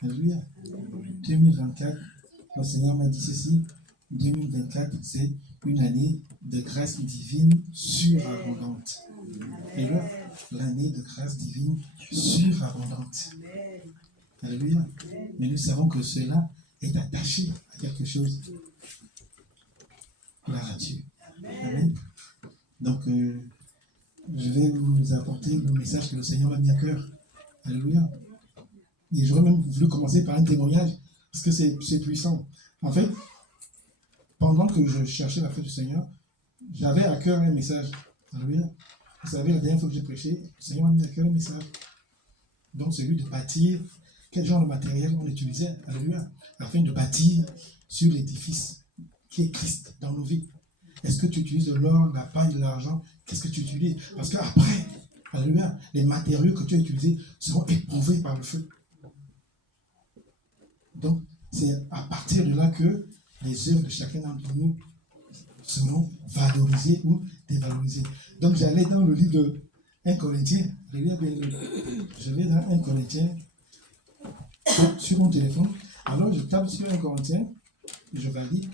Alléluia. 2024, le Seigneur m'a dit ceci. 2024, c'est une année de grâce divine surabondante. Alléluia. L'année de grâce divine surabondante. Alléluia. Mais nous savons que cela est attaché à quelque chose. Gloire à Dieu. Amen. Donc, je vais vous apporter le message que le Seigneur m'a mis à cœur. Alléluia. Et j'aurais même voulu commencer par un témoignage, parce que c'est puissant. En fait, pendant que je cherchais la face du Seigneur, j'avais à cœur un message. Alléluia. Vous savez, la dernière fois que j'ai prêché, le Seigneur m'a mis à cœur un message. Donc, celui de bâtir, quel genre de matériel on utilisait, alléluia, afin de bâtir sur l'édifice qui est Christ dans nos vies. Est-ce que tu utilises de l'or, la paille, de l'argent? Qu'est-ce que tu utilises? Parce qu'après, alléluia, les matériaux que tu as utilisés seront éprouvés par le feu. Donc, c'est à partir de là que les œuvres de chacun d'entre nous seront valorisées ou dévalorisées. Donc, j'allais dans le livre de 1 Corinthiens. Je vais dans 1 Corinthiens sur mon téléphone. Alors, je tape sur 1 Corinthiens et je valide.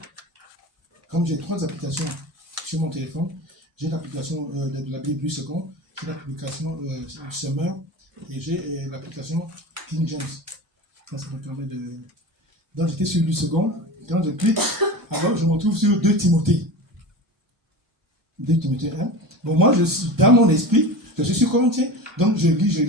Comme j'ai 3 applications sur mon téléphone, j'ai l'application de la Bible du second, j'ai l'application Summer et j'ai l'application King James. Ça me permet de... Donc j'étais sur le second, quand je clique, alors je me retrouve sur 2 Timothée. 2 Timothée 1. Bon, moi, je suis dans mon esprit, je suis sur Corinthiens, donc je lis.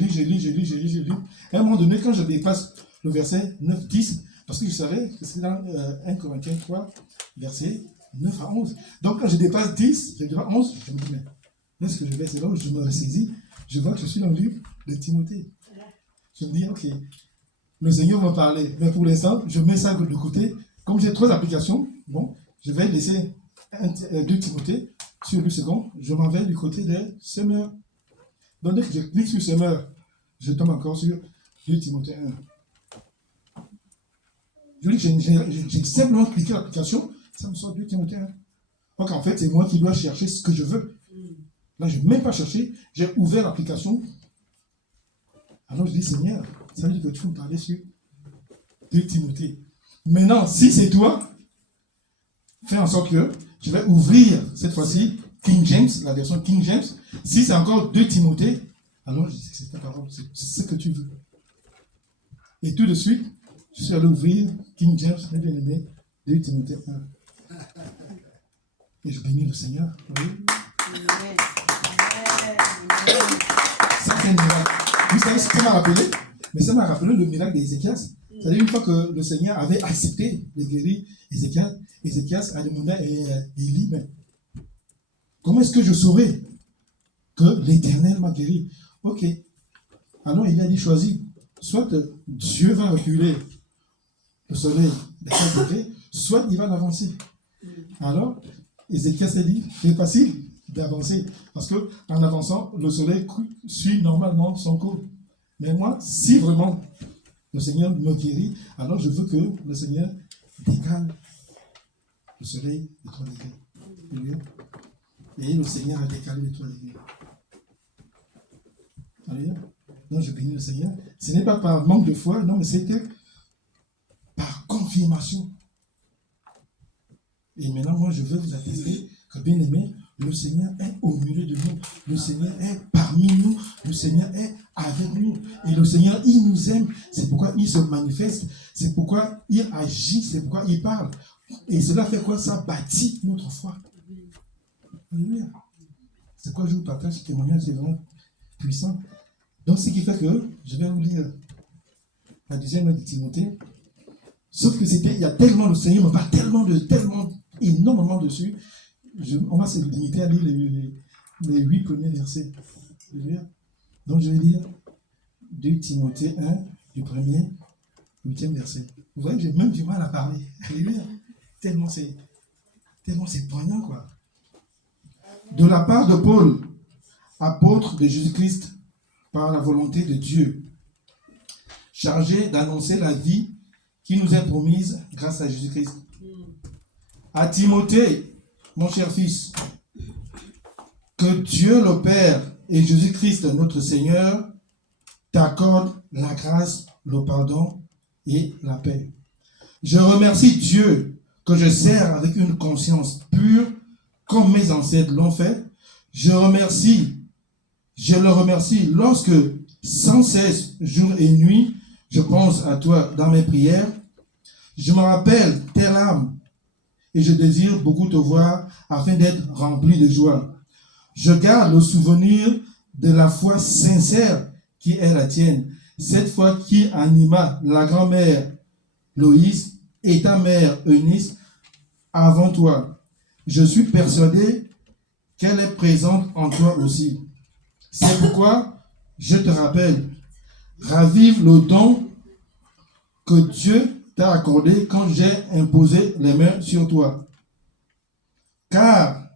À un moment donné, quand je dépasse le verset 9-10, parce que je savais que c'est dans 1 Corinthiens 3, verset 9 à 11. Donc quand je dépasse 10, je dirais 11, je me dis, mais est-ce que je vais, c'est là où je me ressaisis, je vois que je suis dans le livre de Timothée. Je me dis, ok, le Seigneur va parler, mais pour l'instant, je mets ça de côté. Comme j'ai 3 applications, bon, je vais laisser 2 Timothée sur le second, je m'en vais du côté de Summer. Donc dès que je clique sur Summer, je tombe encore sur 2 Timothée 1. Je dis que j'ai simplement cliqué l'application, ça me sort 2 Timothée 1. Donc en fait, c'est moi qui dois chercher ce que je veux. Là, je n'ai même pas cherché, j'ai ouvert l'application. Alors je dis, Seigneur, ça veut dire que tu peux me parler sur 2 Timothée. Maintenant, si c'est toi, fais en sorte que je vais ouvrir cette fois-ci King James, la version King James. Si c'est encore 2 Timothée, alors je dis que c'est ta parole, c'est ce que tu veux. Et tout de suite, je suis allé ouvrir King James, très bien aimé, 2 Timothée 1. Et je bénis le Seigneur. Oui. Ça fait un miracle. Vous savez ce que ça m'a rappelé? Mais ça m'a rappelé le miracle d'Ézéchias. C'est-à-dire une fois que le Seigneur avait accepté de guérir Ézéchias a demandé à Élie, mais comment est-ce que je saurais que l'Éternel m'a guéri? Ok. Alors il a dit, choisis. Soit Dieu va reculer le soleil de 4 degrés, soit il va l'avancer. Alors, Ézéchias a dit, c'est facile d'avancer. Parce qu'en avançant, le soleil suit normalement son cours. Mais moi, si vraiment le Seigneur me guérit, alors je veux que le Seigneur décale le soleil de 3 degrés. Et le Seigneur a décalé de 3 degrés. Alléluia. Donc je bénis le Seigneur. Ce n'est pas par manque de foi, non, mais c'est que par confirmation. Et maintenant, moi, je veux vous attester que, bien aimé, le Seigneur est au milieu de nous. Le Seigneur est parmi nous. Le Seigneur est avec nous. Et le Seigneur, il nous aime. C'est pourquoi il se manifeste. C'est pourquoi il agit. C'est pourquoi il parle. Et cela fait quoi? Ça bâtit notre foi. Alléluia. C'est quoi je vous partage ce témoignage? C'est vraiment puissant. Donc, ce qui fait que je vais vous lire la 2e lettre de Timothée. Sauf que il y a tellement, le Seigneur me parle tellement, énormément dessus. On va se limiter à lire les 8 premiers versets. Donc je vais lire 2 Timothée 1, du 1er au 8e verset. Vous voyez, j'ai même du mal à parler. Tellement c'est poignant, quoi. De la part de Paul, apôtre de Jésus-Christ, par la volonté de Dieu, chargé d'annoncer la vie qui nous est promise grâce à Jésus-Christ. À Timothée, mon cher fils, que Dieu le Père et Jésus-Christ notre Seigneur t'accordent la grâce, le pardon et la paix. Je remercie Dieu que je sers avec une conscience pure, comme mes ancêtres l'ont fait. Je le remercie lorsque, sans cesse, jour et nuit, je pense à toi dans mes prières. Je me rappelle telle âme et je désire beaucoup te voir afin d'être rempli de joie. Je garde le souvenir de la foi sincère qui est la tienne, cette foi qui anima la grand-mère Loïs et ta mère Eunice avant toi. Je suis persuadé qu'elle est présente en toi aussi. C'est pourquoi je te rappelle, ravive le don que Dieu t'a accordé quand j'ai imposé les mains sur toi. Car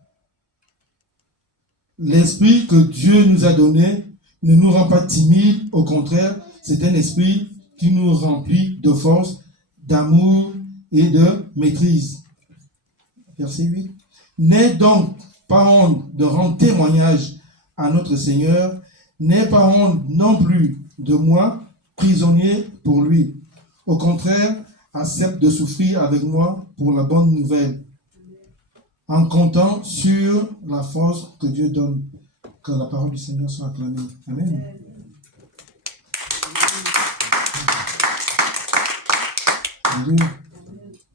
l'esprit que Dieu nous a donné ne nous rend pas timides, au contraire, c'est un esprit qui nous remplit de force, d'amour et de maîtrise. Verset 8. N'aie donc pas honte de rendre témoignage à notre Seigneur, n'aie pas honte non plus de moi, prisonnier pour lui. Au contraire, accepte de souffrir avec moi pour la bonne nouvelle, en comptant sur la force que Dieu donne. Que la parole du Seigneur soit acclamée. Amen. Alléluia.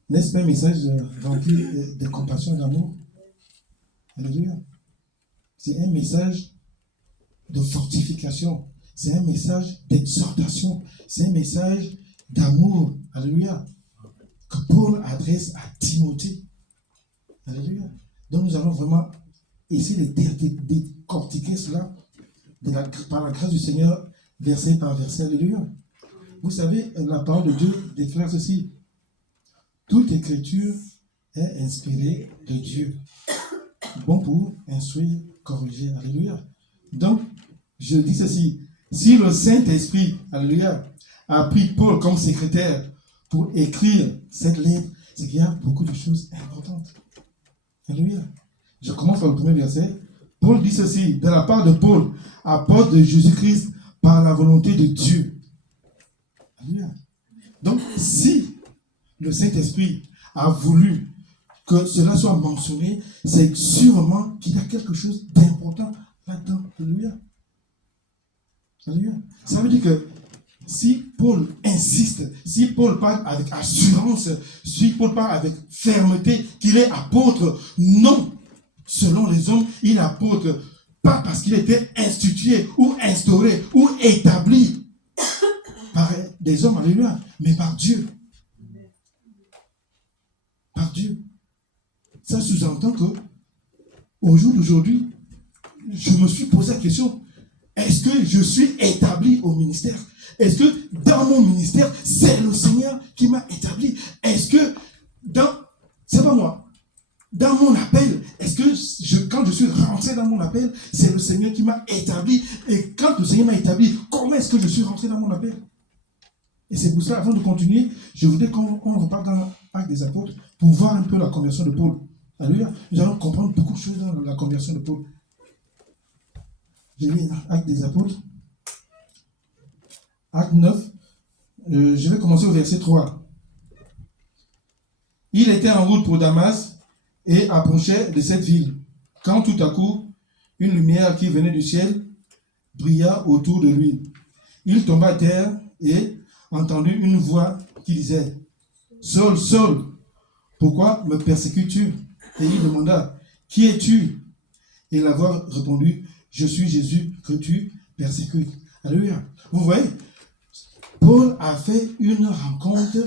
N'est-ce pas un message rempli de compassion et d'amour? Alléluia. C'est un message de fortification. C'est un message d'exhortation. C'est un message d'amour. Alléluia. Que Paul adresse à Timothée. Alléluia. Donc nous allons vraiment essayer de décortiquer cela par la grâce du Seigneur, verset par verset. Alléluia. Vous savez, la parole de Dieu déclare ceci. Toute écriture est inspirée de Dieu. Bon pour instruire, corriger. Alléluia. Donc, je dis ceci. Si le Saint-Esprit, alléluia, a pris Paul comme secrétaire pour écrire cette lettre, c'est qu'il y a beaucoup de choses importantes. Alléluia. Je commence par le premier verset. Paul dit ceci, de la part de Paul, apôtre de Jésus-Christ, par la volonté de Dieu. Alléluia. Donc, si le Saint-Esprit a voulu que cela soit mentionné, c'est sûrement qu'il y a quelque chose d'important là-dedans. Alléluia. Alléluia. Ça veut dire que si Paul insiste, si Paul parle avec assurance, si Paul parle avec fermeté qu'il est apôtre, non, selon les hommes, il est apôtre, pas parce qu'il était institué ou instauré ou établi par des hommes, alléluia, mais par Dieu. Par Dieu. Ça sous-entend que, au jour d'aujourd'hui, je me suis posé la question, est-ce que je suis établi au ministère? Est-ce que dans mon ministère, c'est le Seigneur qui m'a établi? Est-ce que c'est pas moi, dans mon appel, est-ce que quand je suis rentré dans mon appel, c'est le Seigneur qui m'a établi? Et quand le Seigneur m'a établi, comment est-ce que je suis rentré dans mon appel? Et c'est pour ça, avant de continuer, je voudrais qu'on reparte dans l'Acte des Apôtres pour voir un peu la conversion de Paul. Alléluia. Nous allons comprendre beaucoup de choses dans la conversion de Paul. Je lis Acte des Apôtres. Acte 9. Je vais commencer au verset 3. Il était en route pour Damas et approchait de cette ville, quand tout à coup, une lumière qui venait du ciel brilla autour de lui. Il tomba à terre et entendit une voix qui disait, « Saul, Saul, pourquoi me persécutes-tu » Et il demanda, « Qui es-tu » Et la voix répondit, « Je suis Jésus que tu persécutes. » Alléluia. Vous voyez, Paul a fait une rencontre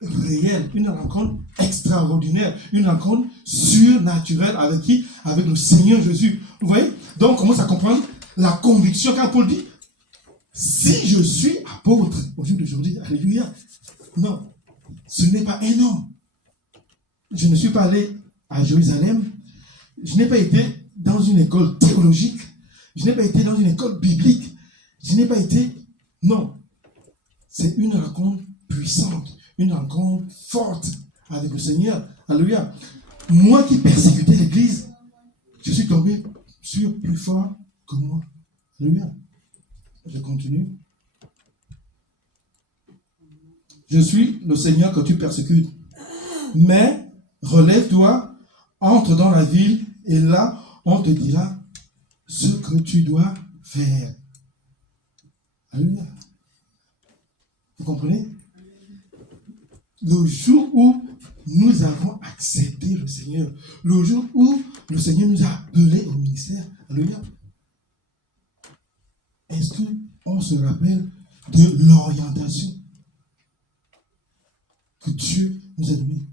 réelle, une rencontre extraordinaire, une rencontre surnaturelle avec qui? Avec le Seigneur Jésus. Vous voyez? Donc, on commence à comprendre la conviction quand Paul dit, si je suis apôtre au jour d'aujourd'hui, alléluia, non, ce n'est pas un homme. Je ne suis pas allé à Jérusalem, je n'ai pas été dans une école théologique, je n'ai pas été dans une école biblique, je n'ai pas été, non, c'est une rencontre puissante, une rencontre forte avec le Seigneur, alléluia. Moi qui persécutais l'église, je suis tombé sur plus fort que moi, alléluia. Je continue. je suis le Seigneur que tu persécutes. Mais relève-toi, entre dans la ville, et là, on te dira ce que tu dois faire. Alléluia. Vous comprenez? Le jour où nous avons accepté le Seigneur, le jour où le Seigneur nous a appelés au ministère, alléluia, est-ce qu'on se rappelle de l'orientation que Dieu nous a donnée?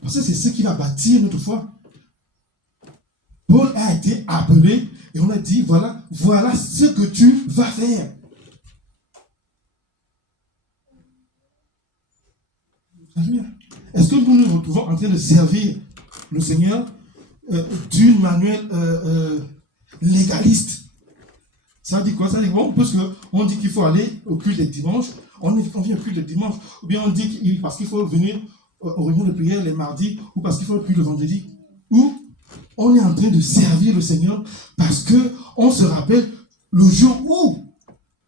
Parce que c'est ce qui va bâtir notre foi. Paul a été appelé et on a dit, voilà ce que tu vas faire. Alléluia. Est-ce que nous nous retrouvons en train de servir le Seigneur d'une manière légaliste? Ça dit quoi? Ça dit bon, parce qu'on dit qu'il faut aller au culte des dimanches, on vient au culte des dimanches, ou bien on dit parce qu'il faut venir aux réunions de prière les mardis, ou parce qu'il faut le culte le vendredi, ou on est en train de servir le Seigneur parce qu'on se rappelle le jour où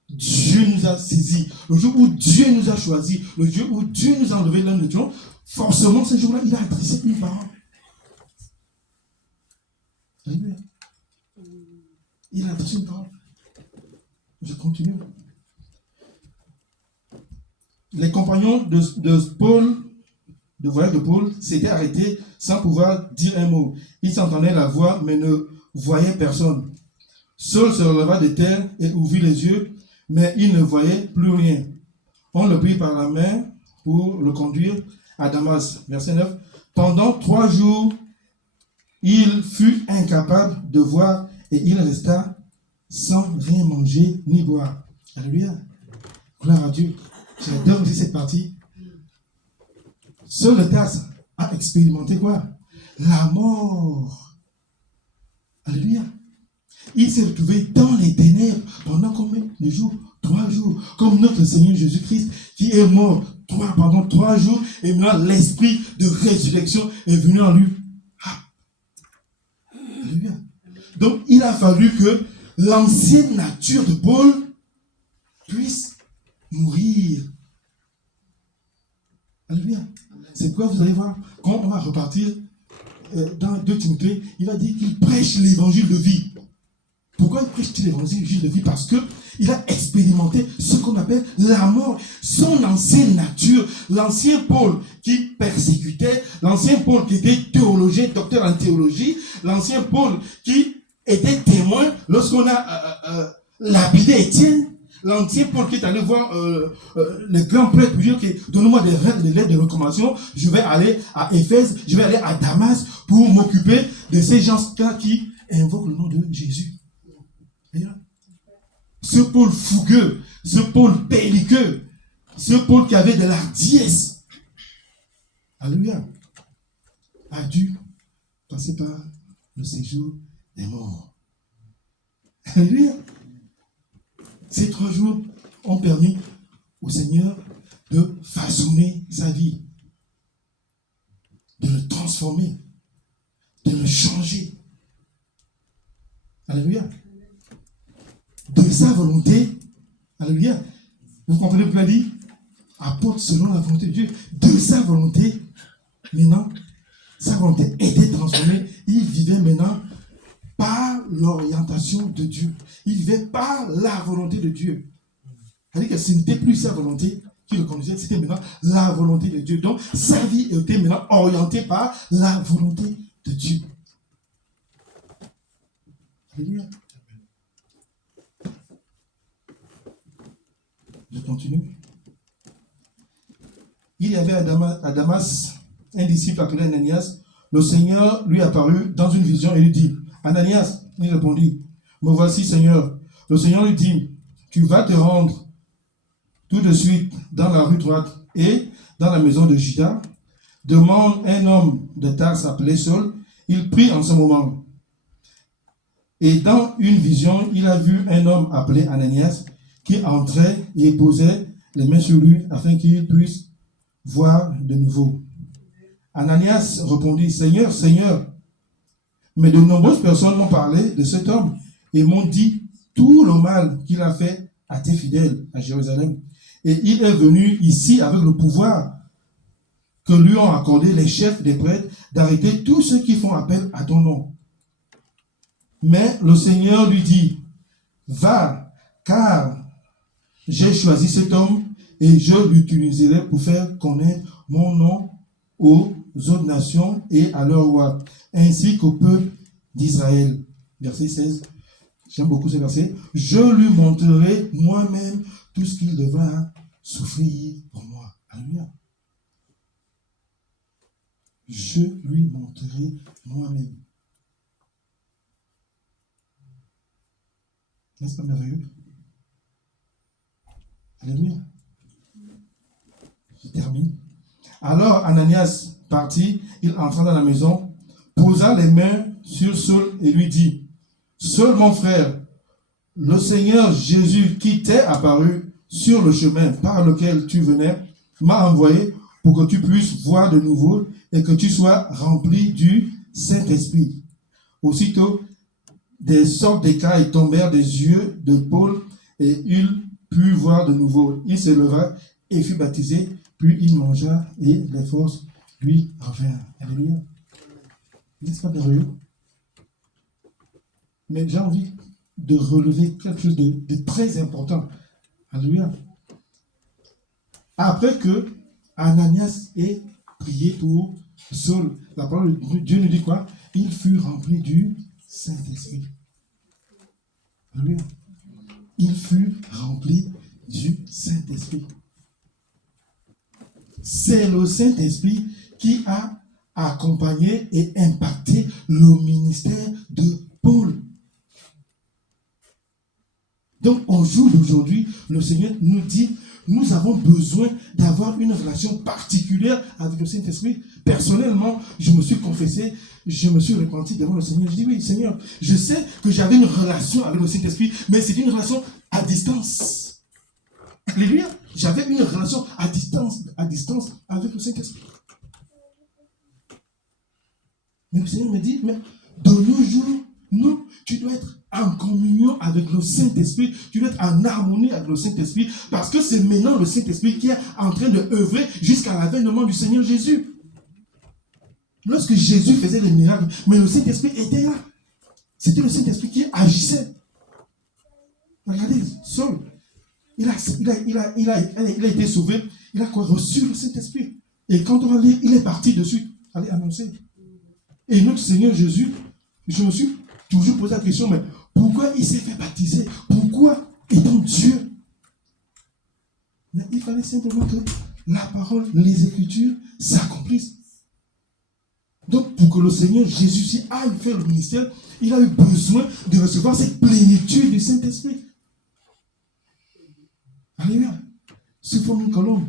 Dieu nous a saisis, le jour où Dieu nous a choisis, le jour où Dieu nous a enlevé l'âme de Dieu, forcément ce jour-là, il a adressé une parole. Alléluia. Il a adressé une parole. Je continue. Les compagnons de Paul, de voyage de Paul, s'étaient arrêtés sans pouvoir dire un mot. Ils entendaient la voix, mais ne voyaient personne. Saul se releva de terre et ouvrit les yeux, mais il ne voyait plus rien. On le prit par la main pour le conduire à Damas. Verset 9. Pendant 3 jours, il fut incapable de voir et il resta sans rien manger ni boire. Alléluia. Gloire à Dieu. J'adore aussi cette partie. Seul le Tarse a expérimenté quoi? La mort. Alléluia. Il s'est retrouvé dans les ténèbres pendant combien de jours? 3 jours. Comme notre Seigneur Jésus-Christ qui est mort pendant 3 jours et maintenant l'esprit de résurrection est venu en lui. Ah. Alléluia. Donc il a fallu que l'ancienne nature de Paul puisse mourir. Alléluia. C'est quoi vous allez voir, quand on va repartir dans 2 Timothée, il va dire qu'il prêche l'évangile de vie. Pourquoi il prêche l'évangile de vie? Parce qu'il a expérimenté ce qu'on appelle la mort. Son ancienne nature, l'ancien Paul qui persécutait, l'ancien Paul qui était théologien, docteur en théologie, l'ancien Paul qui était témoin lorsqu'on a lapidé Étienne, l'ancien Paul qui est allé voir les grands prêtres pour dire que donne-moi des lettres de recommandation, je vais aller à Éphèse, je vais aller à Damas pour m'occuper de ces gens-là qui invoquent le nom de Jésus. Ce Paul fougueux, ce Paul belliqueux, ce Paul qui avait de l'hardiesse, alléluia, a dû passer par le séjour des morts. Alléluia. Ces 3 jours ont permis au Seigneur de façonner sa vie, de le transformer, de le changer. Alléluia. De sa volonté, alléluia. Vous comprenez ce qu'il a dit? Apôtre selon la volonté de Dieu. De sa volonté, maintenant, sa volonté était transformée. Il vivait maintenant par l'orientation de Dieu. Il vivait par la volonté de Dieu. C'est-à-dire que ce n'était plus sa volonté qui le conduisait, c'était maintenant la volonté de Dieu. Donc, sa vie était maintenant orientée par la volonté de Dieu. Alléluia. Je continue. Il y avait à Damas un disciple appelé Ananias. Le Seigneur lui apparut dans une vision et lui dit, Ananias, il répondit, me voici Seigneur. Le Seigneur lui dit, tu vas te rendre tout de suite dans la rue droite et dans la maison de Judas. Demande un homme de Tarse appelé Saul. Il prie en ce moment. Et dans une vision, il a vu un homme appelé Ananias qui entrait et posait les mains sur lui afin qu'il puisse voir de nouveau. Ananias répondit, Seigneur, Seigneur, mais de nombreuses personnes m'ont parlé de cet homme et m'ont dit tout le mal qu'il a fait à tes fidèles à Jérusalem. Et il est venu ici avec le pouvoir que lui ont accordé les chefs des prêtres d'arrêter tous ceux qui font appel à ton nom. Mais le Seigneur lui dit, va, car j'ai choisi cet homme et je l'utiliserai pour faire connaître mon nom aux autres nations et à leur roi, ainsi qu'au peuple d'Israël. Verset 16. J'aime beaucoup ce verset. Je lui montrerai moi-même tout ce qu'il devra souffrir pour moi. Alléluia. Je lui montrerai moi-même. N'est-ce pas merveilleux? Alléluia. Je termine. Alors Ananias partit, il entra dans la maison, posa les mains sur Saul et lui dit, Saul mon frère, le Seigneur Jésus qui t'est apparu sur le chemin par lequel tu venais m'a envoyé pour que tu puisses voir de nouveau et que tu sois rempli du Saint-Esprit. Aussitôt, des sortes d'écailles tombèrent des yeux de Paul et il put voir de nouveau. Il se leva et fut baptisé, puis il mangea et les forces lui revinrent. Alléluia. N'est-ce pas merveilleux? Mais j'ai envie de relever quelque chose de très important. Alléluia. Après que Ananias ait prié pour Saul, la parole de Dieu nous dit quoi? Il fut rempli du Saint-Esprit. Alléluia. Il fut rempli du Saint-Esprit. C'est le Saint-Esprit qui a accompagné et impacté le ministère de Paul. Donc, au jour d'aujourd'hui, le Seigneur nous dit, nous avons besoin d'avoir une relation particulière avec le Saint-Esprit. Personnellement, je me suis confessé, je me suis repenti devant le Seigneur. Je dis, oui, Seigneur, je sais que j'avais une relation avec le Saint-Esprit, mais c'est une relation à distance. Alléluia. J'avais une relation à distance avec le Saint-Esprit. Mais le Seigneur me dit, mais de nos jours, non, tu dois être en communion avec le Saint-Esprit, tu dois être en harmonie avec le Saint-Esprit, parce que c'est maintenant le Saint-Esprit qui est en train de œuvrer jusqu'à l'avènement du Seigneur Jésus. Lorsque Jésus faisait des miracles, mais le Saint-Esprit était là. C'était le Saint-Esprit qui agissait. Regardez, Saul, il a été sauvé, il a reçu le Saint-Esprit. Et quand on va lire, il est parti dessus, aller annoncer. Et notre Seigneur Jésus, je me suis toujours posé la question, mais pourquoi il s'est fait baptiser? Pourquoi étant Dieu? Mais il fallait simplement que la parole, les Écritures s'accomplissent. Donc, pour que le Seigneur Jésus aille faire le ministère, il a eu besoin de recevoir cette plénitude du Saint-Esprit. Alléluia. Sous forme d'une colombe.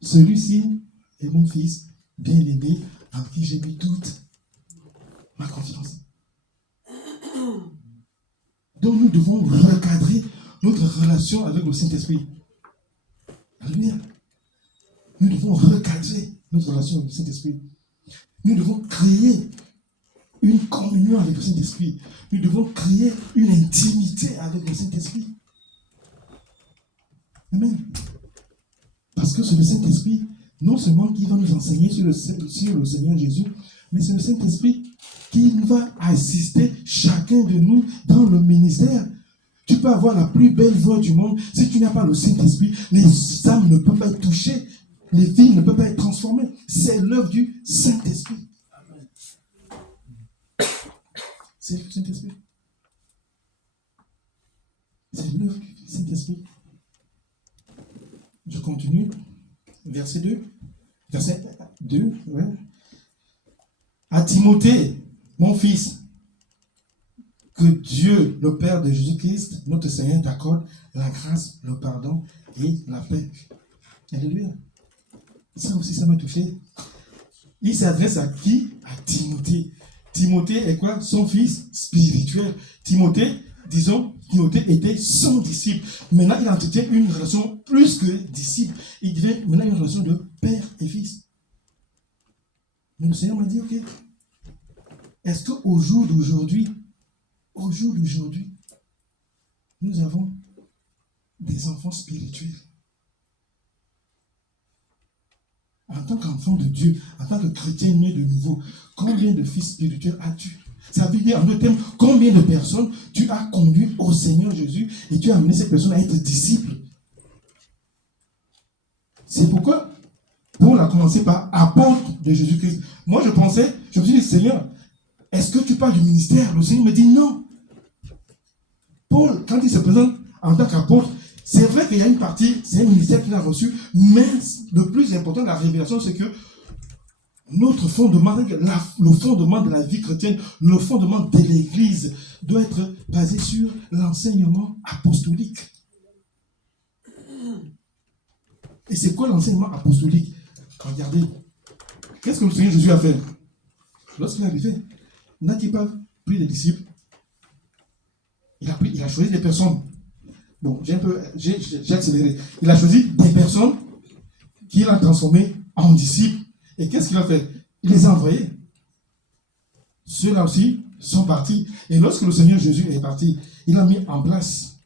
Celui-ci est mon fils bien-aimé en qui j'ai mis toute ma confiance. Donc nous devons recadrer notre relation avec le Saint-Esprit. Alléluia. Nous devons recadrer notre relation avec le Saint-Esprit. Nous devons créer une communion avec le Saint-Esprit. Nous devons créer une intimité avec le Saint-Esprit. Amen. Parce que c'est le Saint-Esprit, non seulement qui va nous enseigner sur le Seigneur Jésus, mais c'est le Saint-Esprit qui va assister chacun de nous dans le ministère. Tu peux avoir la plus belle voix du monde. Si tu n'as pas le Saint-Esprit, les âmes ne peuvent pas être touchées. Les vies ne peuvent pas être transformées. C'est l'œuvre du Saint-Esprit. C'est le Saint-Esprit. C'est l'œuvre du Saint-Esprit. Je continue. Verset 2. Verset 2, ouais. À Timothée, mon fils, que Dieu, le Père de Jésus-Christ, notre Seigneur, t'accorde la grâce, le pardon et la paix. Alléluia. Ça aussi, ça m'a touché. Il s'adresse à qui? À Timothée. Timothée est quoi? Son fils spirituel. Timothée était son disciple. Maintenant, il entretient une relation plus que disciple. Il devient maintenant une relation de père et fils. Mais le Seigneur m'a dit, ok, est-ce qu'au jour d'aujourd'hui, nous avons des enfants spirituels. En tant qu'enfant de Dieu, en tant que chrétien né de nouveau, combien de fils spirituels as-tu? Ça veut dire en deux termes, combien de personnes tu as conduit au Seigneur Jésus et tu as amené ces personnes à être disciples. C'est pourquoi Paul a commencé par apôtre de Jésus-Christ. Moi je me suis dit, Seigneur, est-ce que tu parles du ministère? Le Seigneur me dit non. Paul, quand il se présente en tant qu'apôtre, c'est vrai qu'il y a une partie, c'est un ministère qu'il a reçu, mais le plus important de la révélation, c'est que notre fondement, le fondement de la vie chrétienne, le fondement de l'Église doit être basé sur l'enseignement apostolique. Et c'est quoi l'enseignement apostolique? Regardez, qu'est-ce que le Seigneur Jésus a fait? Lorsqu'il est arrivé, n'a-t-il pas pris des disciples? Il a choisi des personnes. Bon, j'ai accéléré. Il a choisi des personnes qu'il a transformées en disciples. Et qu'est-ce qu'il a fait? Il les a envoyés. Ceux-là aussi sont partis. Et lorsque le Seigneur Jésus est parti, il a mis en place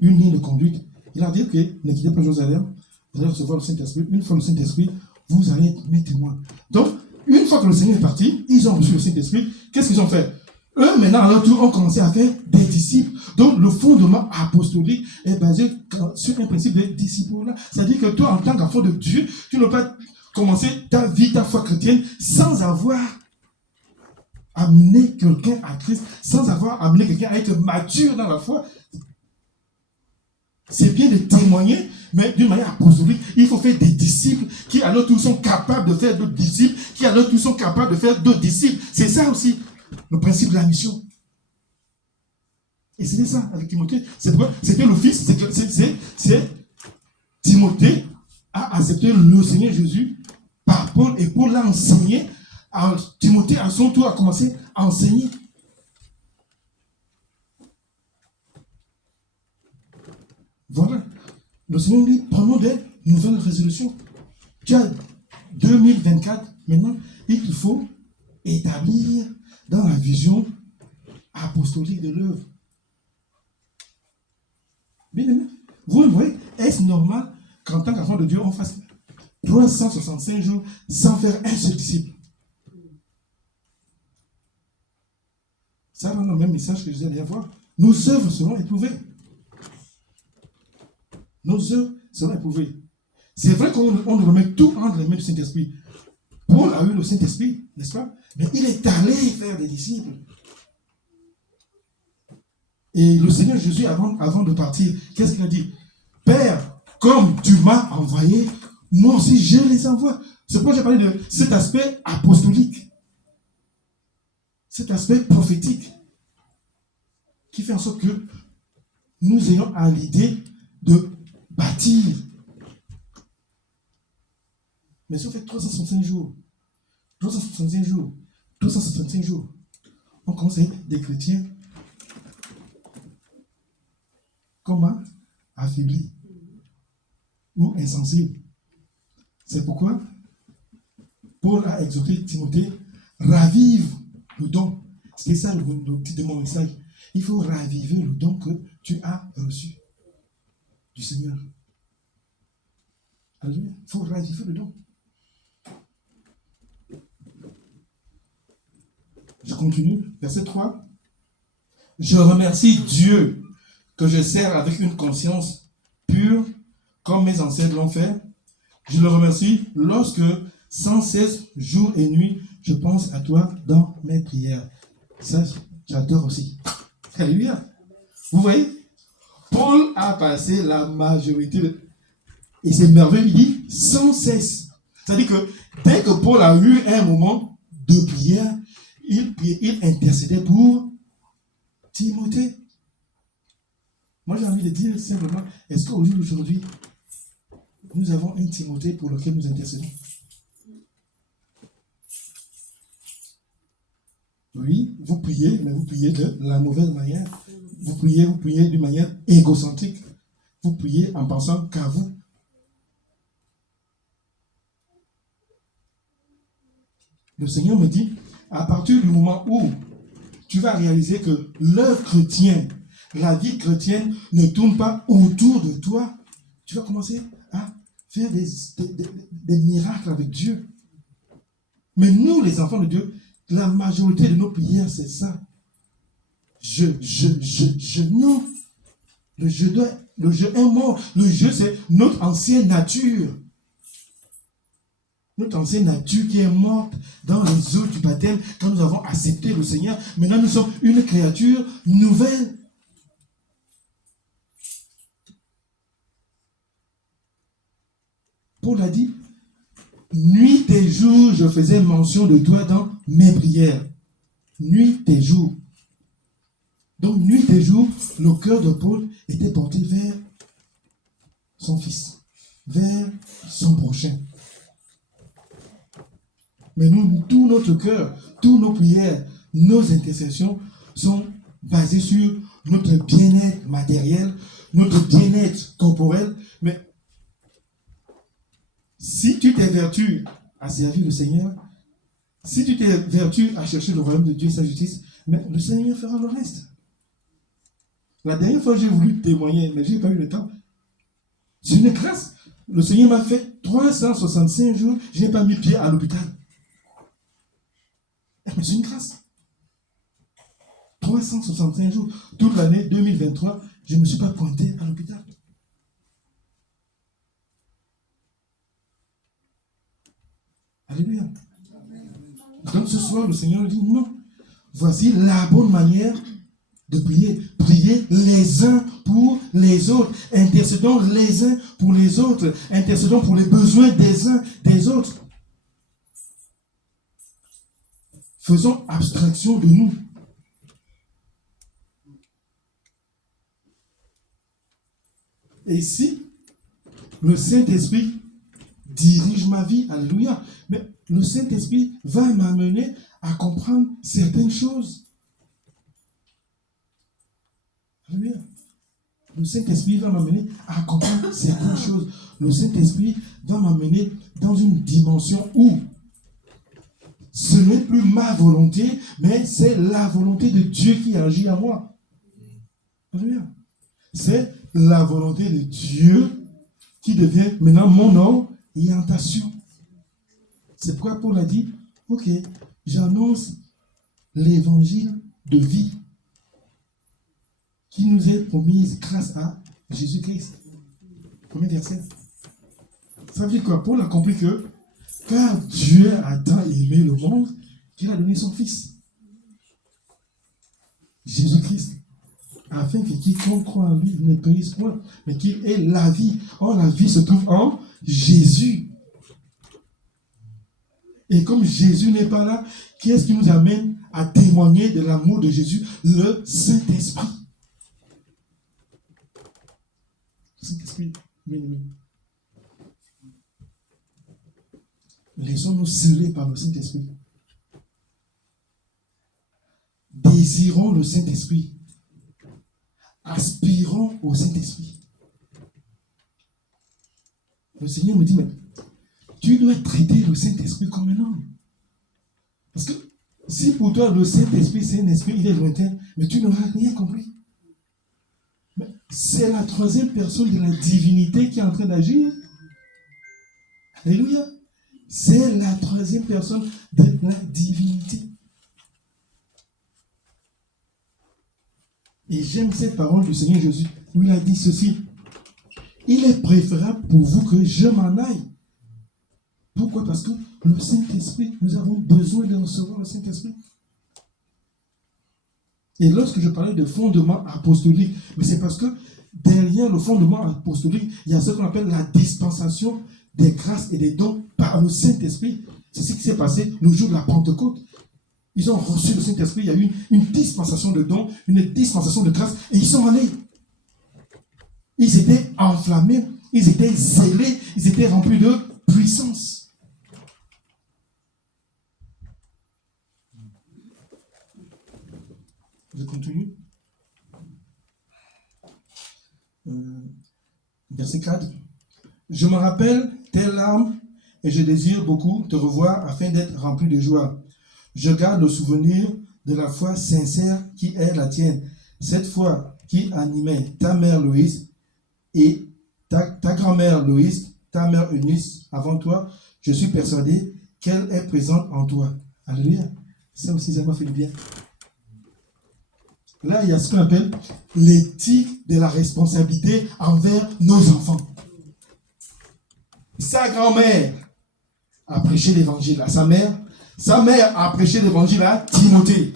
une ligne de conduite. Il a dit que ne quittez pas Jérusalem, vous allez recevoir le Saint-Esprit. Une fois le Saint-Esprit, vous allez être mes témoins. Donc, une fois que le Seigneur est parti, ils ont reçu le Saint-Esprit. Qu'est-ce qu'ils ont fait? Eux, maintenant, à leur tour, ont commencé à faire des disciples. Donc, le fondement apostolique est basé sur un principe de disciple. C'est-à-dire que toi, en tant qu'enfant de Dieu, tu ne peux pas commencer ta vie, ta foi chrétienne, sans avoir amené quelqu'un à Christ, sans avoir amené quelqu'un à être mature dans la foi. C'est bien de témoigner, mais d'une manière apostolique. Il faut faire des disciples qui, à leur tour, sont capables de faire d'autres disciples, qui, à leur tour, sont capables de faire d'autres disciples. C'est ça aussi, le principe de la mission. Et c'était ça avec Timothée. C'était le fils, c'est Timothée a accepté le Seigneur Jésus par Paul, et Paul l'a enseigné. Timothée, à son tour, a commencé à enseigner. Voilà. Le Seigneur dit, prenons des nouvelles résolutions. Tu as 2024, maintenant, il faut établir dans la vision apostolique de l'œuvre. Bien aimé, vous voyez, est-ce normal qu'en tant qu'enfant de Dieu, on fasse 365 jours sans faire un seul disciple? Ça va dans le même message que je disais la dernière fois. Nos œuvres seront éprouvées. Nos œuvres seront éprouvées. C'est vrai qu'on remet tout entre les mains du Saint-Esprit. Paul a eu le Saint-Esprit, n'est-ce pas? Mais il est allé faire des disciples. Et le Seigneur Jésus, avant de partir, qu'est-ce qu'il a dit? Père, comme tu m'as envoyé, moi aussi je les envoie. C'est pourquoi j'ai parlé de cet aspect apostolique, cet aspect prophétique, qui fait en sorte que nous ayons à l'idée de bâtir. Mais si on fait 365 jours, 365 jours, 365 jours, on commence à être des chrétiens comment? Affaiblis ou insensibles. C'est pourquoi Paul a exhorté Timothée, ravive le don. C'est ça le titre de mon message. Il faut raviver le don que tu as reçu du Seigneur. Alléluia. Il faut raviver le don. Je continue. Verset 3. Je remercie Dieu que je sers avec une conscience pure, comme mes ancêtres l'ont fait. Je le remercie lorsque, sans cesse, jour et nuit, je pense à toi dans mes prières. Ça, j'adore aussi. Alléluia. Vous voyez, Paul a passé la majorité et c'est merveilleux, il dit sans cesse. C'est-à-dire que dès que Paul a eu un moment de prière, il intercédait pour Timothée. Moi, j'ai envie de dire simplement, est-ce qu'au jour d'aujourd'hui, nous avons un Timothée pour lequel nous intercédons? Oui, vous priez, mais vous priez de la mauvaise manière. Vous priez d'une manière égocentrique. Vous priez en pensant qu'à vous. Le Seigneur me dit, à partir du moment où tu vas réaliser que l'œuvre chrétienne la vie chrétienne ne tourne pas autour de toi, tu vas commencer à faire des miracles avec Dieu. Mais nous, les enfants de Dieu, la majorité de nos prières, c'est ça. Non. Le jeu est mort. Le jeu, c'est notre ancienne nature. Notre ancienne nature qui est morte dans les eaux du baptême quand nous avons accepté le Seigneur. Maintenant, nous sommes une créature nouvelle. Paul a dit, nuit et jour, je faisais mention de toi dans mes prières. Nuit et jour. Donc, nuit et jour, le cœur de Paul était porté vers son fils, vers son prochain. Mais nous, tout notre cœur, toutes nos prières, nos intercessions sont basées sur notre bien-être matériel, notre bien-être corporel. Mais si tu t'évertues à servir le Seigneur, si tu t'évertues à chercher le royaume de Dieu et sa justice, mais le Seigneur fera le reste. La dernière fois, j'ai voulu témoigner, mais je n'ai pas eu le temps. C'est une grâce. Le Seigneur m'a fait 365 jours, je n'ai pas mis pied à l'hôpital. Mais c'est une grâce. 365 jours. Toute l'année 2023, je ne me suis pas pointé à l'hôpital. Alléluia. Donc ce soir, le Seigneur dit non. Voici la bonne manière de prier. Priez les uns pour les autres. Intercédons les uns pour les autres. Intercédons pour les besoins des uns des autres. Faisons abstraction de nous. Et si le Saint-Esprit dirige ma vie, alléluia, mais le Saint-Esprit va m'amener à comprendre certaines choses. Alléluia. Le Saint-Esprit va m'amener à comprendre certaines choses. Le Saint-Esprit va m'amener dans une dimension où ce n'est plus ma volonté, mais c'est la volonté de Dieu qui agit à moi. Alléluia. C'est la volonté de Dieu qui devient maintenant mon orientation. C'est pourquoi Paul a dit, ok, j'annonce l'évangile de vie qui nous est promise grâce à Jésus-Christ. Premier verset. Ça veut dire quoi? Paul a compris que car Dieu a tant aimé le monde qu'il a donné son Fils, Jésus-Christ, afin que quiconque croit en lui ne périsse point, mais qu'il ait la vie. Or, la vie se trouve en Jésus. Et comme Jésus n'est pas là, qui est-ce qui nous amène à témoigner de l'amour de Jésus? Le Saint-Esprit. Le Saint-Esprit, bien aimé. Laissons-nous sceller par le Saint-Esprit. Désirons le Saint-Esprit. Aspirons au Saint-Esprit. Le Seigneur me dit, mais tu dois traiter le Saint-Esprit comme un homme. Parce que si pour toi le Saint-Esprit c'est un esprit, il est lointain, mais tu n'auras rien compris. Mais c'est la troisième personne de la divinité qui est en train d'agir. Alléluia. C'est la troisième personne de la divinité. Et j'aime cette parole du Seigneur Jésus où il a dit ceci. Il est préférable pour vous que je m'en aille. Pourquoi? Parce que le Saint-Esprit, nous avons besoin de recevoir le Saint-Esprit. Et lorsque je parlais de fondement apostolique, mais c'est parce que derrière le fondement apostolique, il y a ce qu'on appelle la dispensation des grâces et des dons par le Saint-Esprit. C'est ce qui s'est passé le jour de la Pentecôte. Ils ont reçu le Saint-Esprit, il y a eu une dispensation de dons, une dispensation de grâces, et ils sont allés. Ils étaient enflammés, ils étaient zélés, ils étaient remplis de puissance. Je continue. Verset 4. Je me rappelle tes larmes et je désire beaucoup te revoir afin d'être rempli de joie. Je garde le souvenir de la foi sincère qui est la tienne. Cette foi qui animait ta mère Loïse et ta grand-mère Loïse, ta mère Eunice avant toi, je suis persuadé qu'elle est présente en toi. Alléluia. Ça aussi, ça m'a fait du bien. Là, il y a ce qu'on appelle l'éthique de la responsabilité envers nos enfants. Sa grand-mère a prêché l'évangile à sa mère a prêché l'évangile à Timothée.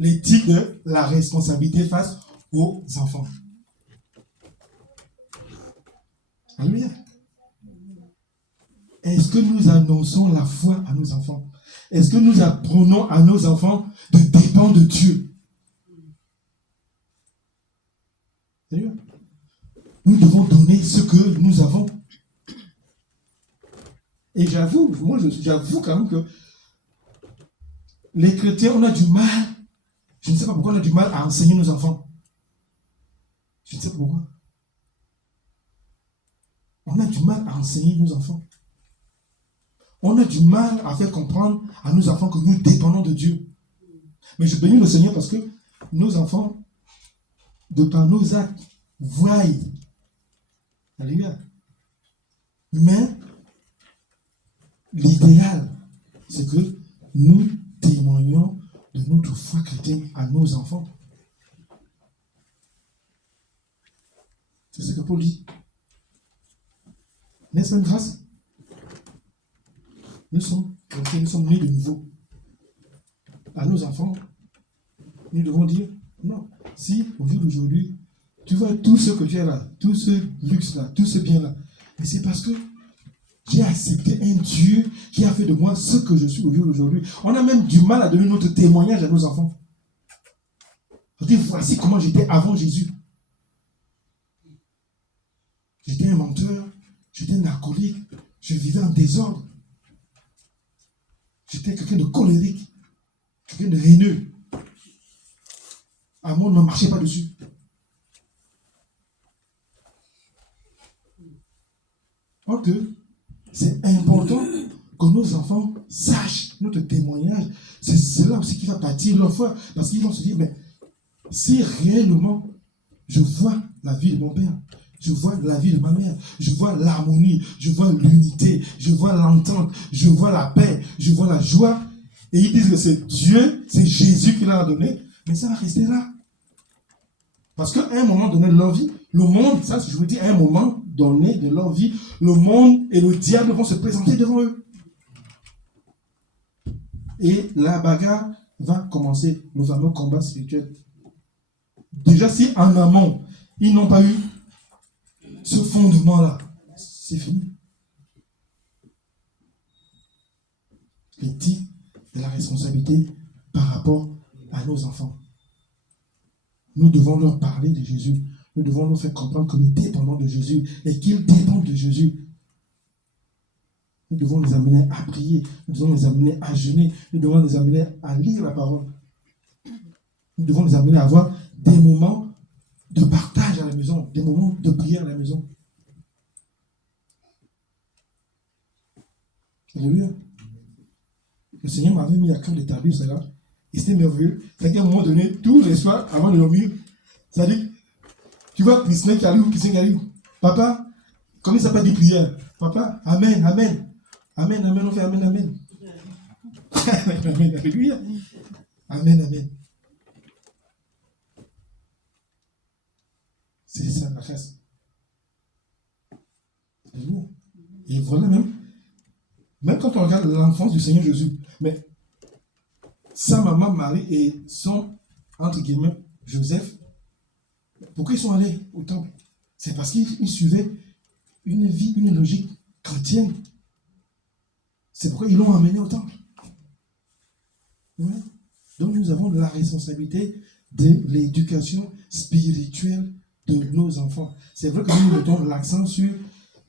L'éthique de la responsabilité face aux enfants. Alléluia. Est-ce que nous annonçons la foi à nos enfants? Est-ce que nous apprenons à nos enfants de dépendre de Dieu? Alléluia. Nous devons donner ce que nous avons. Et j'avoue quand même que les chrétiens, on a du mal. Je ne sais pas pourquoi on a du mal à enseigner nos enfants. Je ne sais pas pourquoi. On a du mal à enseigner nos enfants. On a du mal à faire comprendre à nos enfants que nous dépendons de Dieu. Mais je bénis le Seigneur parce que nos enfants, de par nos actes, voient. Alléluia. Mais l'idéal, c'est que nous témoignons de notre foi chrétienne à nos enfants. C'est ce que Paul dit. N'est-ce pas une grâce? Nous sommes chrétiens, nous sommes nés de nouveau. À nos enfants, nous devons dire, non, si au jour d'aujourd'hui, tu vois tout ce que tu as là, tout ce luxe-là, tout ce bien-là, mais c'est parce que j'ai accepté un Dieu qui a fait de moi ce que je suis au jour d'aujourd'hui. On a même du mal à donner notre témoignage à nos enfants. On dit, voici comment j'étais avant Jésus. J'étais un menteur, j'étais un alcoolique, je vivais en désordre. J'étais quelqu'un de colérique, quelqu'un de haineux. Un monde ne marchait pas dessus. Or que c'est important que nos enfants sachent notre témoignage. C'est cela aussi qui va bâtir leur foi. Parce qu'ils vont se dire, mais si réellement je vois la vie de mon père, je vois la vie de ma mère, je vois l'harmonie, je vois l'unité, je vois l'entente, je vois la paix, je vois la joie, et ils disent que c'est Dieu, c'est Jésus qui l'a donné, mais ça va rester là. Parce qu'à un moment donné de leur vie, le monde, ça je vous dis, à un moment donné de leur vie, le monde et le diable vont se présenter devant eux. Et la bagarre va commencer, le fameux combat spirituel. Déjà, si en amont, ils n'ont pas eu ce fondement-là, c'est fini. L'éthique de la responsabilité par rapport à nos enfants. Nous devons leur parler de Jésus. Nous devons leur faire comprendre que nous dépendons de Jésus et qu'ils dépendent de Jésus. Nous devons les amener à prier. Nous devons les amener à jeûner. Nous devons les amener à lire la parole. Nous devons les amener à avoir des moments de partage à la maison, des moments de prière à la maison. Alléluia. Le Seigneur m'avait mis à cœur d'établir cela. Et c'était merveilleux. C'est qu'à un moment donné, tous les soirs, avant de dormir, ça dit, tu vois Christine qui arrive, Christine qui arrive. Papa, comment il s'appelle des prières? Papa, Amen, Amen. Amen, Amen, on fait Amen, Amen. Amen, Alléluia. Amen, Amen. C'est ça la grâce. Alléluia. Et voilà même quand on regarde l'enfance du Seigneur Jésus, mais sa maman Marie et son, entre guillemets, Joseph, pourquoi ils sont allés au temple? C'est parce qu'ils suivaient une vie, une logique chrétienne. C'est pourquoi ils l'ont amené au temple. Ouais. Donc nous avons la responsabilité de l'éducation spirituelle de nos enfants. C'est vrai que nous mettons l'accent sur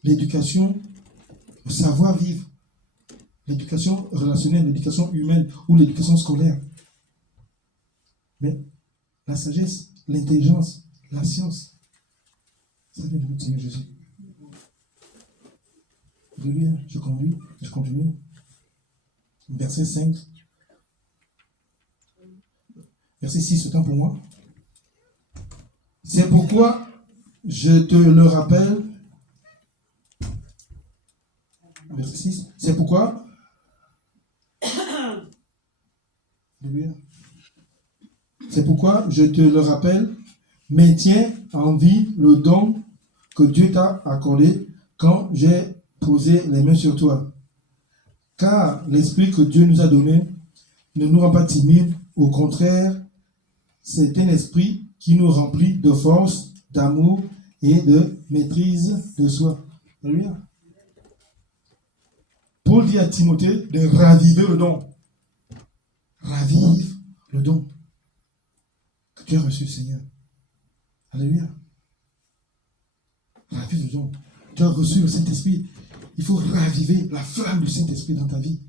l'éducation, le savoir-vivre, l'éducation relationnelle, l'éducation humaine ou l'éducation scolaire. Mais la sagesse, l'intelligence, la science, ça vient de notre Seigneur Jésus. Alléluia. Je continue. Verset 5. Verset 6, autant pour moi. C'est pourquoi je te le rappelle. Verset 6. C'est pourquoi. C'est pourquoi je te le rappelle, maintiens en vie le don que Dieu t'a accordé quand j'ai posé les mains sur toi. Car l'esprit que Dieu nous a donné ne nous rend pas timides, au contraire, c'est un esprit qui nous remplit de force, d'amour et de maîtrise de soi. Alléluia. Paul dit à Timothée de raviver le don. Ravive le don que tu as reçu, Seigneur. Alléluia. Ravive le don. Tu as reçu le Saint-Esprit. Il faut raviver la flamme du Saint-Esprit dans ta vie.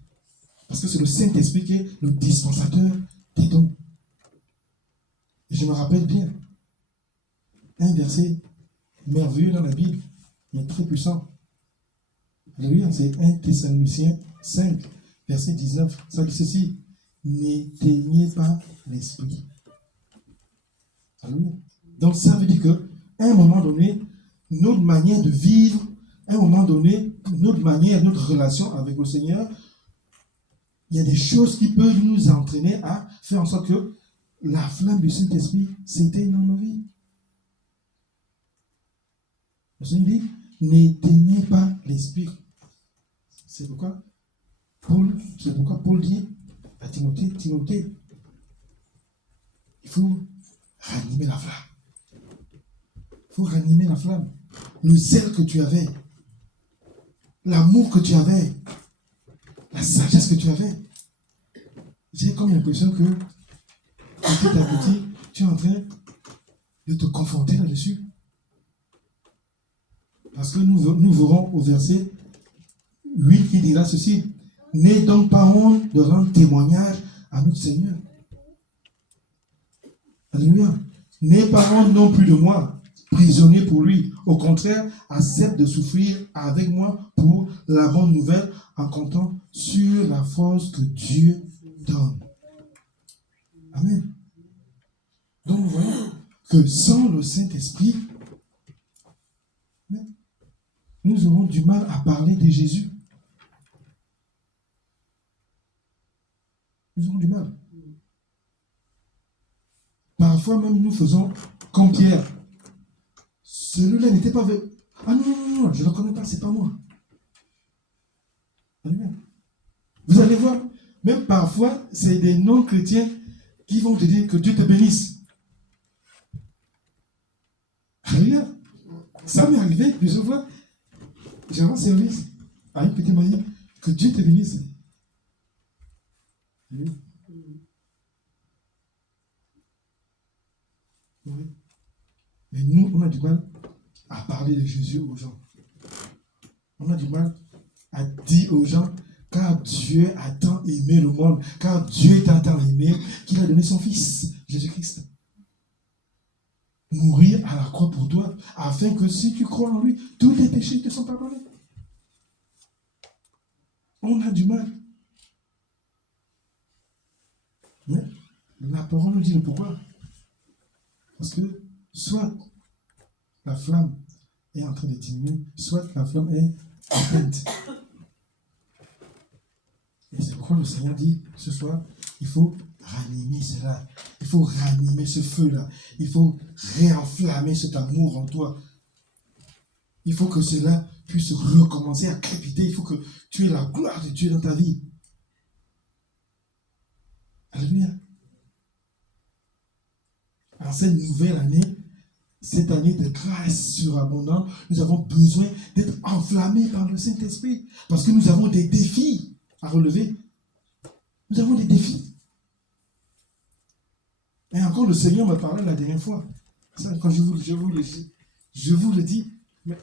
Parce que c'est le Saint-Esprit qui est le dispensateur des dons. Et je me rappelle bien un verset merveilleux dans la Bible, mais très puissant. Alléluia, c'est 1 Thessaloniciens 5, verset 19. Ça dit ceci: n'éteignez pas l'esprit. Alléluia. Donc ça veut dire qu'à un moment donné, notre manière de vivre, à un moment donné, notre manière, notre relation avec le Seigneur, il y a des choses qui peuvent nous entraîner à faire en sorte que la flamme du Saint-Esprit s'éteigne dans nos vies. Le Seigneur dit, n'éteignez pas l'esprit. C'est pourquoi Paul dit à Timothée, il faut ranimer la flamme. Il faut ranimer la flamme. Le zèle que tu avais, l'amour que tu avais, la sagesse que tu avais. J'ai comme l'impression que petit à petit, tu es en train de te confronter là-dessus. Parce que nous verrons au verset 8 qui dira ceci: n'aie donc pas honte de rendre témoignage à notre Seigneur. Alléluia. N'aie pas honte non plus de moi, prisonnier pour lui. Au contraire, accepte de souffrir avec moi pour la bonne nouvelle en comptant sur la force que Dieu donne. Amen. Donc nous voyons que sans le Saint-Esprit, nous aurons du mal à parler de Jésus. Nous aurons du mal. Parfois même nous faisons comme Pierre. Celui-là n'était pas vrai. Ah non, je ne le connais pas, c'est pas moi. Vous allez voir, même parfois, c'est des non-chrétiens qui vont te dire que Dieu te bénisse. Alléluia. Ça m'est arrivé plusieurs fois. J'ai rendu service à une petite manière. Que Dieu te bénisse. Oui. Oui. Mais nous, on a du mal à parler de Jésus aux gens. On a du mal à dire aux gens, car Dieu a tant aimé le monde, car Dieu t'a tant aimé qu'il a donné son Fils, Jésus-Christ, mourir à la croix pour toi, afin que si tu crois en lui, tous tes péchés te sont pardonnés. On a du mal. Mais la parole nous dit le pourquoi. Parce que soit la flamme est en train de diminuer, soit la flamme est éteinte. Et c'est pourquoi le Seigneur dit ce soir, il faut ranimer cela. Il faut ranimer ce feu-là. Il faut réenflammer cet amour en toi. Il faut que cela puisse recommencer à crépiter. Il faut que tu aies la gloire de Dieu dans ta vie. Alléluia. En cette nouvelle année, cette année de grâce surabondante, nous avons besoin d'être enflammés par le Saint-Esprit. Parce que nous avons des défis à relever. Nous avons des défis. Et encore, le Seigneur m'a parlé la dernière fois. Ça, quand je vous le dis, mais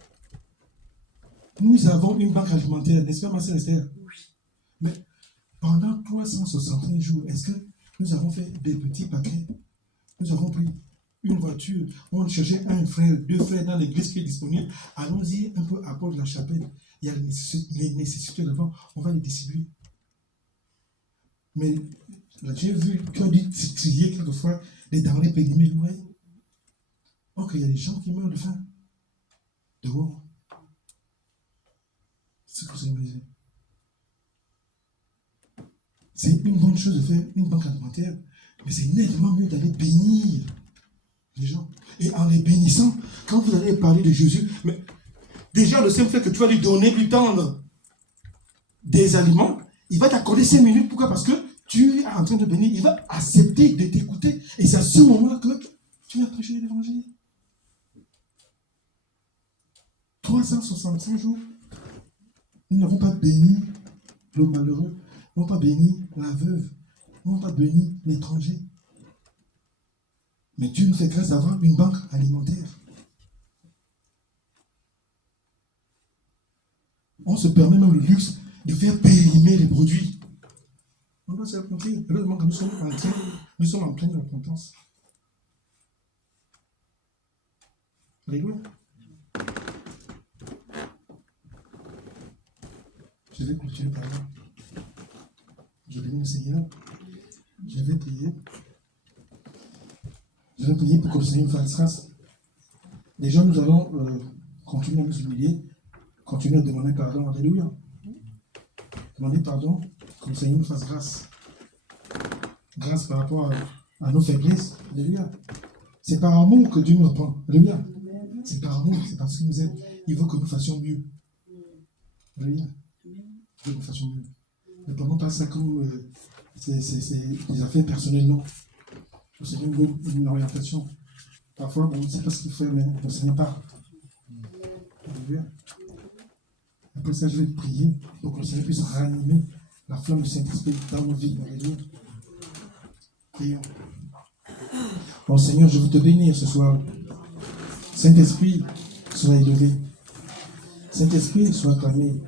nous avons une banque alimentaire, n'est-ce pas, ma sœur Esther? Oui. Mais pendant 361 jours, est-ce que nous avons fait des petits paquets? Nous avons pris une voiture, on cherchait un frère, deux frères dans l'église qui est disponible. Allons-y un peu à bord de la chapelle. Il y a les nécessités devant, on va les distribuer. Mais j'ai vu, tu as dû trier quelquefois les denrées périmées. Ouais. Donc, il y a des gens qui meurent de faim. Dehors. C'est ce que c'est dit. C'est une bonne chose de faire une banque alimentaire, mais c'est nettement mieux d'aller bénir les gens. Et en les bénissant, quand vous allez parler de Jésus, mais déjà le simple fait que tu vas lui donner, lui tendre des aliments, il va t'accorder 5 minutes. Pourquoi? Parce que tu es en train de bénir, il va accepter de t'écouter. Et c'est à ce moment-là que tu vas prêcher l'évangile. 365 jours, nous n'avons pas béni le malheureux, nous n'avons pas béni la veuve, nous n'avons pas béni l'étranger. Mais Dieu nous fait grâce d'avoir une banque alimentaire. On se permet même le luxe de faire périmer les produits. On doit se raconter. Heureusement que nous sommes en pleine repentance. Alléluia. Je vais continuer par là. Je bénis le Seigneur. Je vais prier. Je vais prier pour que le Seigneur nous fasse grâce. Déjà, nous allons continuer à nous humilier, continuer à demander pardon. Alléluia. Demander pardon, que le Seigneur nous fasse grâce. Grâce par rapport à nos faiblesses. Alléluia. C'est par amour que Dieu nous reprend. Alléluia. C'est par amour, c'est parce qu'il nous aime. Il veut que nous fassions mieux. Alléluia. Il veut que nous fassions mieux. Ne prenons pas ça comme c'est des affaires personnelles, non. Le Seigneur veut une orientation. Parfois, on ne sait pas ce qu'il fait, mais le Seigneur parle. Alléluia. Après ça, je vais prier pour que le Seigneur puisse ranimer la flamme du Saint-Esprit dans nos vies. Alléluia. Prions. Bon Seigneur, je veux te bénir ce soir. Saint-Esprit, sois élevé. Saint-Esprit, sois acclamé.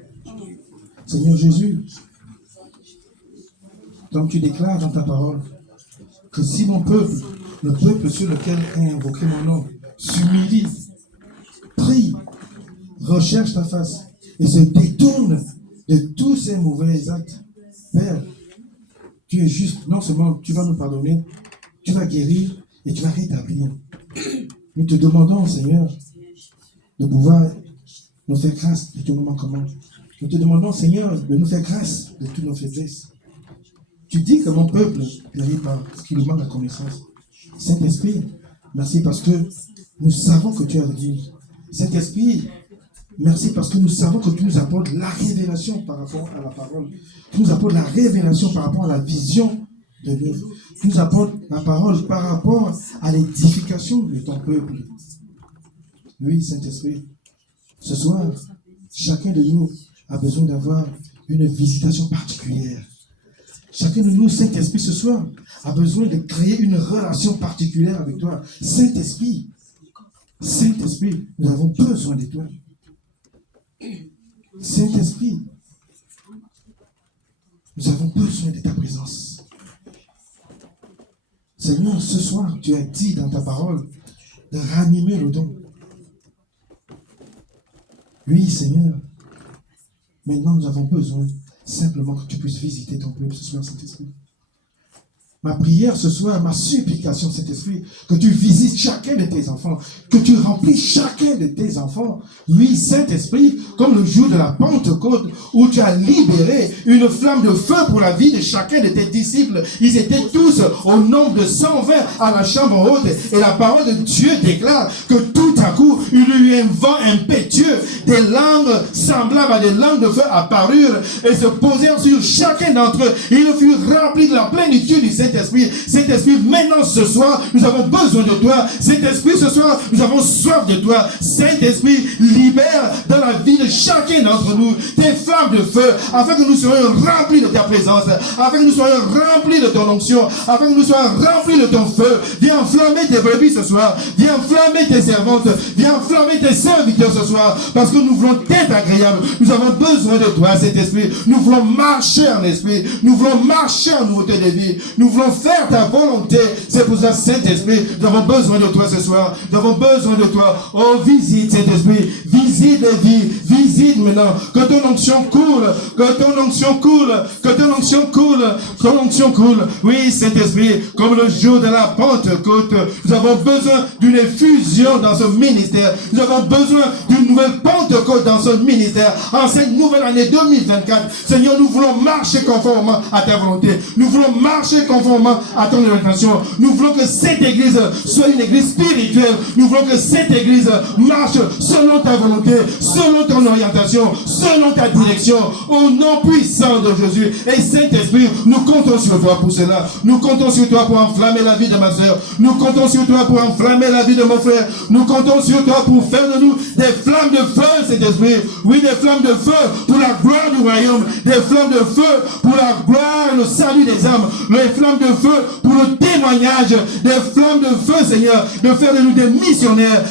Seigneur Jésus, comme tu déclares dans ta parole, que si mon peuple, le peuple sur lequel est invoqué mon nom, s'humilie, prie, recherche ta face et se détourne de tous ces mauvais actes, Père, tu es juste. Non seulement tu vas nous pardonner, tu vas guérir et tu vas rétablir. Nous te demandons, Seigneur, de pouvoir nous faire grâce de tous nos manquements. Nous te demandons, Seigneur, de nous faire grâce de toutes nos faiblesses. Tu dis que mon peuple périt par ce qui lui manque la connaissance. Saint-Esprit, merci parce que nous savons que tu as dit. Saint-Esprit, merci parce que nous savons que tu nous apportes la révélation par rapport à la parole. Tu nous apportes la révélation par rapport à la vision de l'œuvre. Tu nous apportes la parole par rapport à l'édification de ton peuple. Oui, Saint-Esprit, ce soir, chacun de nous a besoin d'avoir une visitation particulière. Chacun de nous, Saint-Esprit, ce soir, a besoin de créer une relation particulière avec toi. Saint-Esprit, Saint-Esprit, nous avons besoin de toi. Saint-Esprit, nous avons besoin de ta présence. Seigneur, ce soir, tu as dit dans ta parole de ranimer le don. Oui, Seigneur. Maintenant, nous avons besoin simplement que tu puisses visiter ton peuple ce soir, Saint-Esprit. Ma prière ce soir, ma supplication, Saint-Esprit, que tu visites chacun de tes enfants, que tu remplis chacun de tes enfants. Oui, Saint-Esprit, comme le jour de la Pentecôte, où tu as libéré une flamme de feu pour la vie de chacun de tes disciples. Ils étaient tous au nombre de 120 à la chambre haute. Et la parole de Dieu déclare que tout à coup, il y eut un vent impétueux, des langues semblables à des langues de feu apparurent et se posèrent sur chacun d'entre eux. Ils furent remplis de la plénitude du Saint-Esprit. Saint-Esprit, maintenant ce soir, nous avons besoin de toi. Saint-Esprit, ce soir, nous avons soif de toi. Saint-Esprit, libère dans la vie de chacun d'entre nous tes flammes de feu, afin que nous soyons remplis de ta présence, afin que nous soyons remplis de ton onction, afin que nous soyons remplis de ton feu. Viens enflammer tes brebis ce soir. Viens enflammer tes servantes. Viens enflammer tes serviteurs ce soir, parce que nous voulons t'être agréable. Nous avons besoin de toi, Saint-Esprit. Nous voulons marcher en esprit. Nous voulons marcher en nouveauté de vie. Nous voulons faire ta volonté. C'est pour ça, Saint-Esprit, nous avons besoin de toi ce soir. Nous avons besoin de toi. Oh, visite, Saint-Esprit. Visite les vies. Visite maintenant. Que ton onction coule. Que ton onction coule. Que ton onction coule. Que ton onction coule. Oui, Saint-Esprit, comme le jour de la Pentecôte, nous avons besoin d'une effusion dans ce ministère. Nous avons besoin d'une nouvelle Pentecôte dans ce ministère. En cette nouvelle année 2024, Seigneur, nous voulons marcher conformément à ta volonté. Nous voulons marcher conformément à ton orientation. Nous voulons que cette église soit une église spirituelle. Nous voulons que cette église marche selon ta volonté, selon ton orientation, selon ta direction, au nom puissant de Jésus. Et Saint-Esprit, nous comptons sur toi pour cela. Nous comptons sur toi pour enflammer la vie de ma soeur. Nous comptons sur toi pour enflammer la vie de mon frère. Nous comptons sur toi pour faire de nous des flammes de feu, Saint-Esprit. Oui, des flammes de feu pour la gloire du royaume. Des flammes de feu pour la gloire et le salut des âmes. Des flammes de feu pour le témoignage. Des flammes de feu, Seigneur. De faire de nous des missionnaires,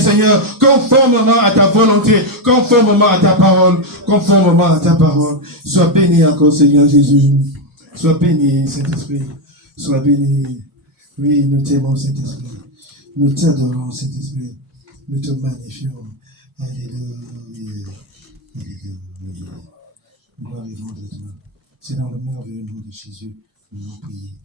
Seigneur, conformément à ta volonté, conformément à ta parole, conformément à ta parole. Sois béni encore, Seigneur Jésus. Sois béni, Saint-Esprit. Sois béni. Oui, nous t'aimons, Saint-Esprit. Nous t'adorons, Saint-Esprit. Nous te magnifions. Alléluia. Alléluia. Gloire et gloire de toi. C'est dans le merveilleux nom de Jésus que nous prions.